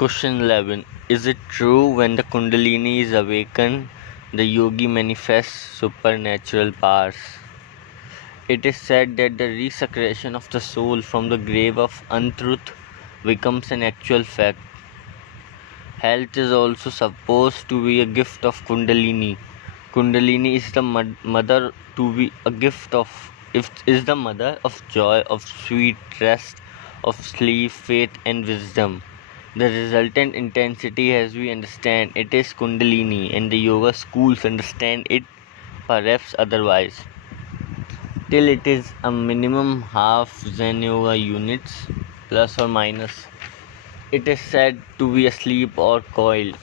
Question 11. Is it true when the Kundalini is awakened, the yogi manifests supernatural powers? It is said that the resurrection of the soul from the grave of untruth becomes an actual fact. Health is also supposed to be a gift of Kundalini. Kundalini is the mother to be a gift of is the mother of joy, of sweet rest, of sleep, faith and wisdom. The resultant intensity, as we understand it, is Kundalini, and the yoga schools understand it perhaps otherwise. Till it is a minimum half Zen yoga units, plus or minus. It is said to be asleep or coiled.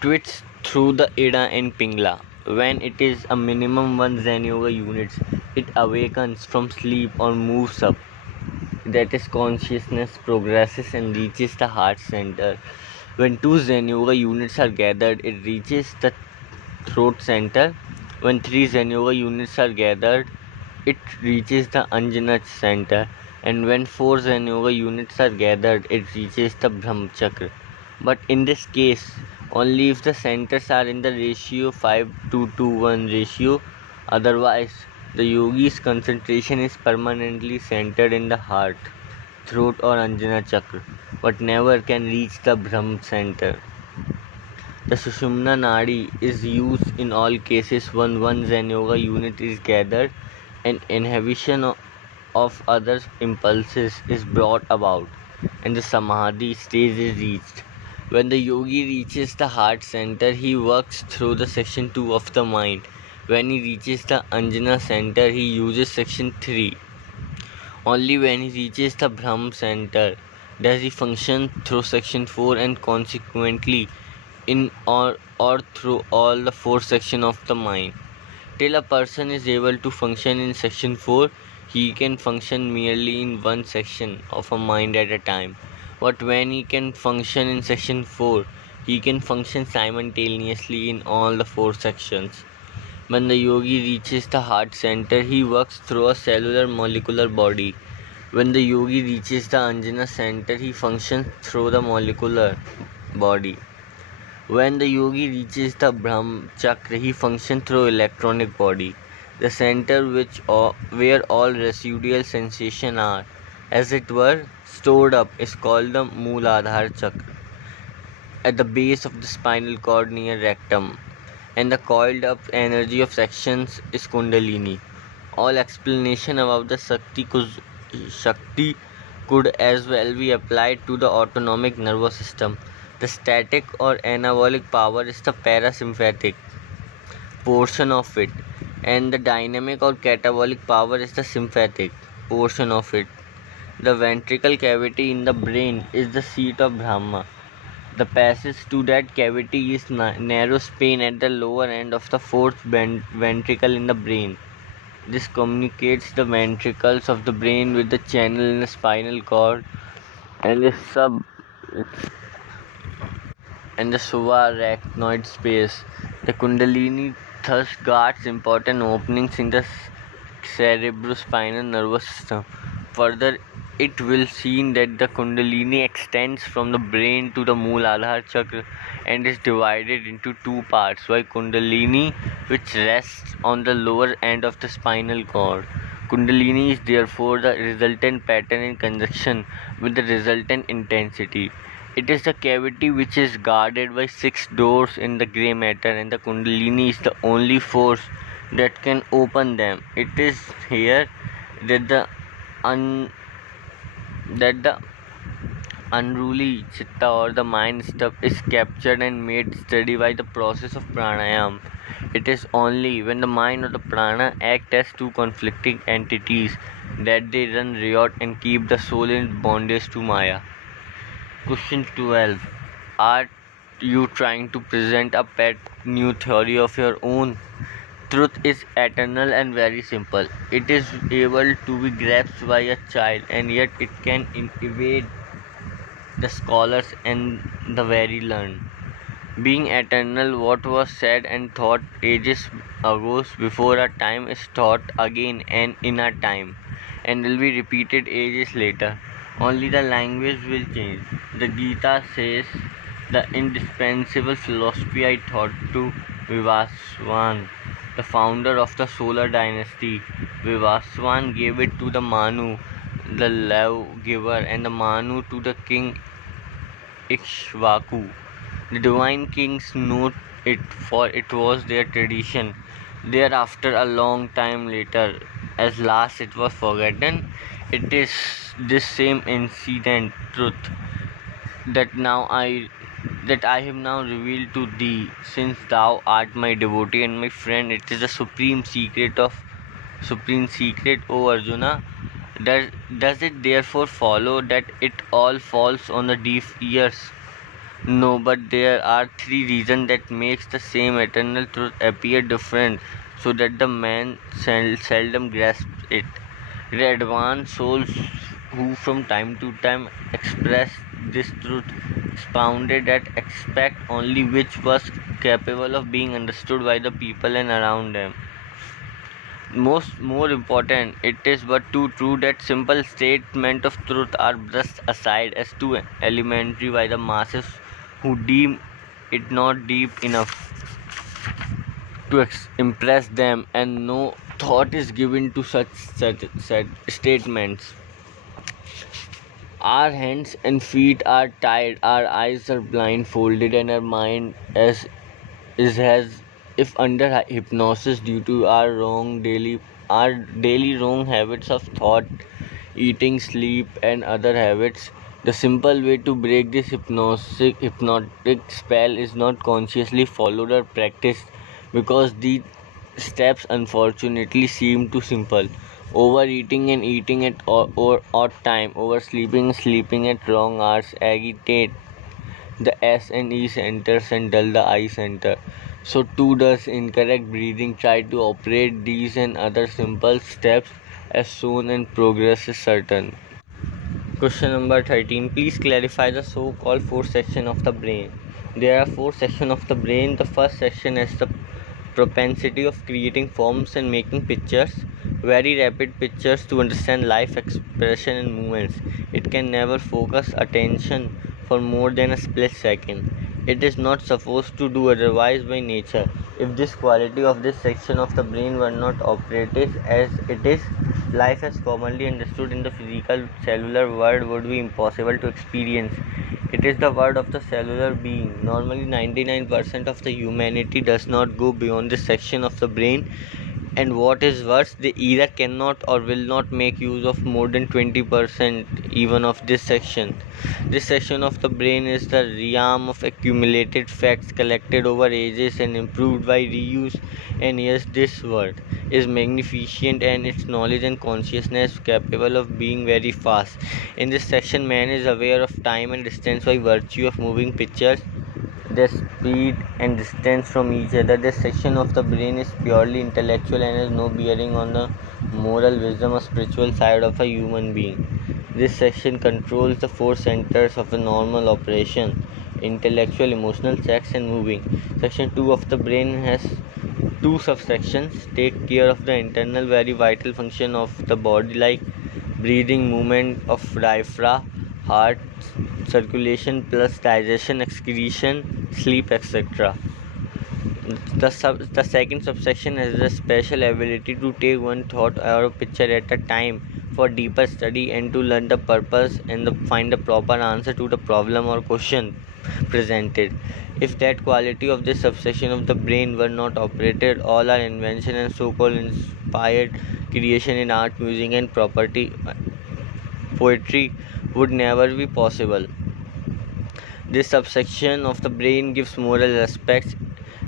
Twits through the Ida and Pingla. When it is a minimum 1 Zen yoga units, it awakens from sleep or moves up. That is, consciousness progresses and reaches the heart center. When 2 Zen yoga units are gathered, it reaches the throat center. When 3 Zen yoga units are gathered, it reaches the Anjana center. And when 4 Zen yoga units are gathered, it reaches the Brahmachakra. But in this case, only if the centers are in the ratio 5:2:1 ratio. Otherwise, the yogi's concentration is permanently centered in the heart, throat or Anjana chakra, but never can reach the Brahm center. The Sushumna Nadi is used in all cases when 1 Zen yoga unit is gathered and inhibition of other impulses is brought about, and the Samadhi stage is reached. When the yogi reaches the heart center, he works through the section 2 of the mind. When he reaches the Anjana center, he uses section 3. Only when he reaches the Brahm center does he function through section 4, and consequently in or through all the 4 sections of the mind. Till a person is able to function in section 4, he can function merely in one section of a mind at a time. But when he can function in section 4, he can function simultaneously in all the 4 sections. When the yogi reaches the heart center, he works through a cellular molecular body. When the yogi reaches the Anjana center, he functions through the molecular body. When the yogi reaches the Brahm chakra, he functions through electronic body. The center where all residual sensations are, as it were, stored up is called the Mooladhara chakra, at the base of the spinal cord near rectum, and the coiled up energy of sections is Kundalini. All explanation about the Shakti could as well be applied to the autonomic nervous system. The static or anabolic power is the parasympathetic portion of it, and the dynamic or catabolic power is the sympathetic portion of it. The ventricle cavity in the brain is the seat of Brahma. The passage to that cavity is narrow space at the lower end of the fourth ventricle in the brain. This communicates the ventricles of the brain with the channel in the spinal cord and the subarachnoid space. The Kundalini thus guards important openings in the cerebrospinal nervous system. Further, it will seen that the Kundalini extends from the brain to the Mooladhara chakra and is divided into 2 parts by Kundalini, which rests on the lower end of the spinal cord. Kundalini is therefore the resultant pattern in conjunction with the resultant intensity. It is the cavity which is guarded by 6 doors in the grey matter, and the Kundalini is the only force that can open them. It is here that the unruly chitta or the mind stuff is captured and made steady by the process of pranayam. It is only when the mind or the prana act as 2 conflicting entities that they run riot and keep the soul in bondage to Maya. Question 12. Are you trying to present a pet new theory of your own? Truth is eternal and very simple. It is able to be grasped by a child, and yet it can evade the scholars and the very learned. Being eternal, what was said and thought ages ago before our time is thought again and in our time, and will be repeated ages later. Only the language will change. The Gita says the indispensable philosophy I taught to Vivaswan, the founder of the solar dynasty. Vivaswan gave it to the Manu, the lawgiver, and the Manu to the king Ikshvaku. The divine kings knew it, for it was their tradition. Thereafter, a long time later, as last it was forgotten, it is this same incident truth that now I have now revealed to thee, since thou art my devotee and my friend. It is the supreme secret, O Arjuna. Does it therefore follow that it all falls on the deaf ears? No, but there are three reasons that makes the same eternal truth appear different, so that the man seldom grasps it. The advanced souls who from time to time express this truth expounded that aspect only which was capable of being understood by the people and around them. More important, it is but too true that simple statements of truth are brushed aside as too elementary by the masses who deem it not deep enough to impress them, and no thought is given to such statements. Our hands and feet are tied, our eyes are blindfolded, and our mind is as if under hypnosis due to our daily wrong habits of thought, eating, sleep, and other habits. The simple way to break this hypnotic spell is not consciously followed or practiced, because these steps unfortunately seem too simple. Overeating and eating at odd time, oversleeping and sleeping at wrong hours agitate the S and E centers and dull the I center. So too does incorrect breathing. Try to operate these and other simple steps as soon and progress is certain. Question number 13. Please clarify the so-called fourth section of the brain. There are four sections of the brain. The first section is the propensity of creating forms and making pictures, very rapid pictures to understand life, expression, and movements. It can never focus attention for more than a split second. It is not supposed to do otherwise by nature. If this quality of this section of the brain were not operated as it is, life as commonly understood in the physical cellular world would be impossible to experience. It is the word of the cellular being. Normally 99% of the humanity does not go beyond this section of the brain, and what is worse, they either cannot or will not make use of more than 20% even of this section. This section of the brain is the realm of accumulated facts collected over ages and improved by reuse, and yes, this word is magnificent, and its knowledge and consciousness capable of being very fast. In this section, man is aware of time and distance by virtue of moving pictures, their speed and distance from each other. This section of the brain is purely intellectual and has no bearing on the moral, wisdom, or spiritual side of a human being. This section controls the four centers of a normal operation: intellectual, emotional, sex, and moving. Section 2 of the brain has two subsections: take care of the internal, very vital function of the body, like breathing, movement of diaphragm, heart, circulation, plus digestion, excretion, sleep, etc. The second subsection has the special ability to take one thought or a picture at a time for deeper study and to learn the purpose and find the proper answer to the problem or question presented. If that quality of this subsection of the brain were not operated, all our invention and so-called inspired creation in art, music, and poetry would never be possible. This subsection of the brain gives moral aspects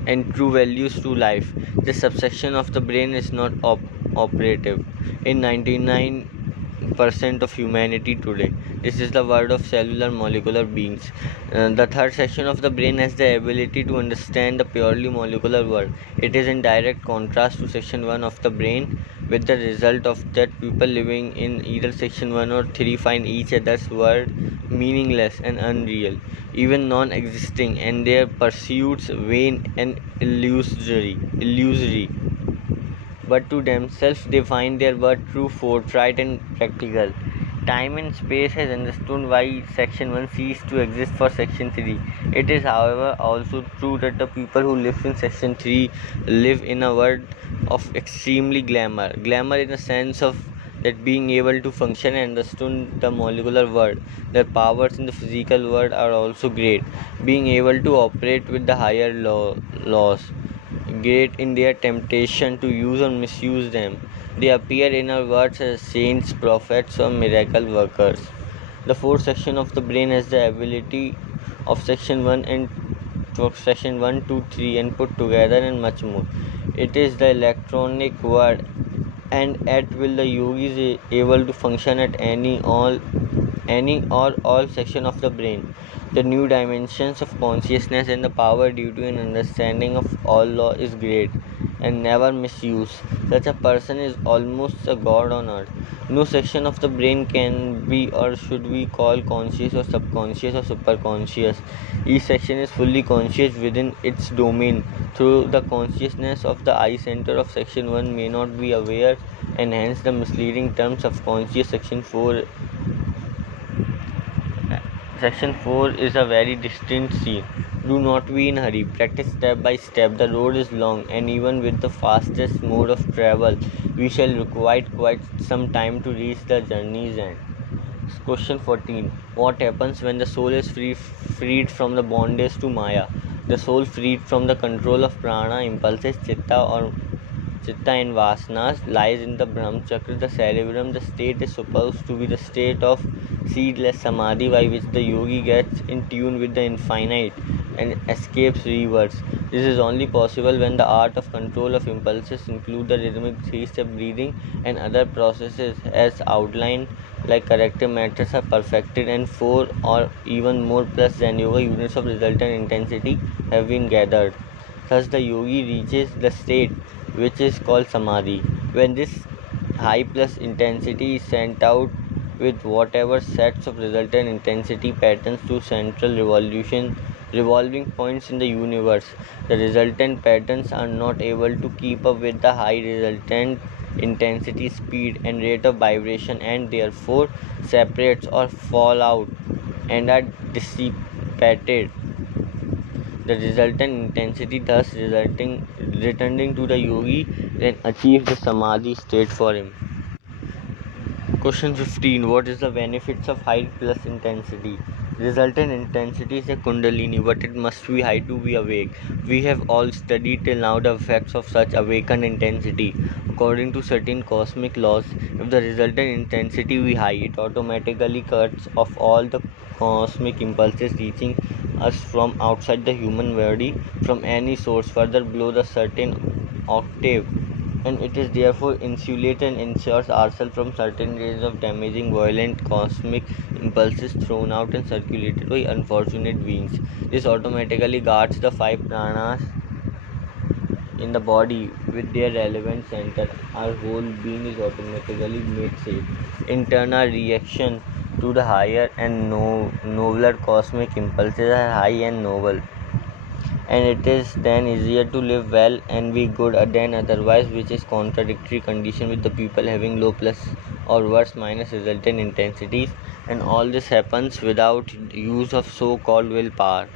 and true values to life. This subsection of the brain is not operative in 99% of humanity today. This is the word of cellular molecular beings. The third section of the brain has the ability to understand the purely molecular world. It is in direct contrast to section 1 of the brain, with the result of that people living in either section 1 or 3 find each other's world meaningless and unreal, even non-existing, and their pursuits vain and illusory. But to themselves they find their worth true, forthright, and practical. Time and space has understood why Section 1 ceased to exist for Section 3. It is, however, also true that the people who live in Section 3 live in a world of extremely glamour. Glamour in the sense of that being able to function and understand the molecular world. Their powers in the physical world are also great, being able to operate with the higher laws. Great in their temptation to use or misuse them. They appear in our words as saints, prophets, or miracle workers. The fourth section of the brain has the ability of section 1 and section 1, 2, 3 and put together and much more. It is the electronic world, and at will the yogi is able to function at any or all section of the brain. The new dimensions of consciousness and the power due to an understanding of all law is great and never misused. Such a person is almost a god on earth. No section of the brain can be or should be called conscious or subconscious or superconscious. Each section is fully conscious within its domain. Through the consciousness of the eye center of section 1 may not be aware, and hence the misleading term subconscious. Section 4 is a very distinct scene. Do not be in a hurry. Practice step by step. The road is long, and even with the fastest mode of travel, we shall require quite some time to reach the journey's end. Question 14. What happens when the soul is freed from the bondage to Maya? The soul freed from the control of prana, impulses, Chitta and Vasanas lies in the Brahmachakra, the cerebrum. The state is supposed to be the state of seedless samadhi, by which the yogi gets in tune with the infinite and escapes rebirths. This is only possible when the art of control of impulses include the rhythmic three-step breathing and other processes as outlined like corrective matters are perfected, and 4 or even more plus Zen yoga units of resultant intensity have been gathered. Thus the yogi reaches the state which is called samadhi. When this high plus intensity is sent out with whatever sets of resultant intensity patterns to central revolving points in the universe, the resultant patterns are not able to keep up with the high resultant intensity, speed and rate of vibration, and therefore separates or fall out and are dissipated. The resultant intensity, thus returning to the yogi, then achieves the samadhi state for him. Question 15. What is the benefits of high plus intensity? Resultant intensity is a kundalini, but it must be high to be awake. We have all studied till now the effects of such awakened intensity. According to certain cosmic laws, if the resultant intensity be high, it automatically cuts off all the cosmic impulses reaching us from outside the human body from any source further below the certain octave, and it is therefore insulated and ensures ourselves from certain range of damaging violent cosmic impulses thrown out and circulated by unfortunate beings. This automatically guards the 5 pranas in the body with their relevant center. Our whole being is automatically made safe. Internal reaction to the higher and nobler cosmic impulses are high and noble, and it is then easier to live well and be good than otherwise, which is contradictory condition with the people having low plus or worse minus resultant intensities, and all this happens without use of so-called willpower.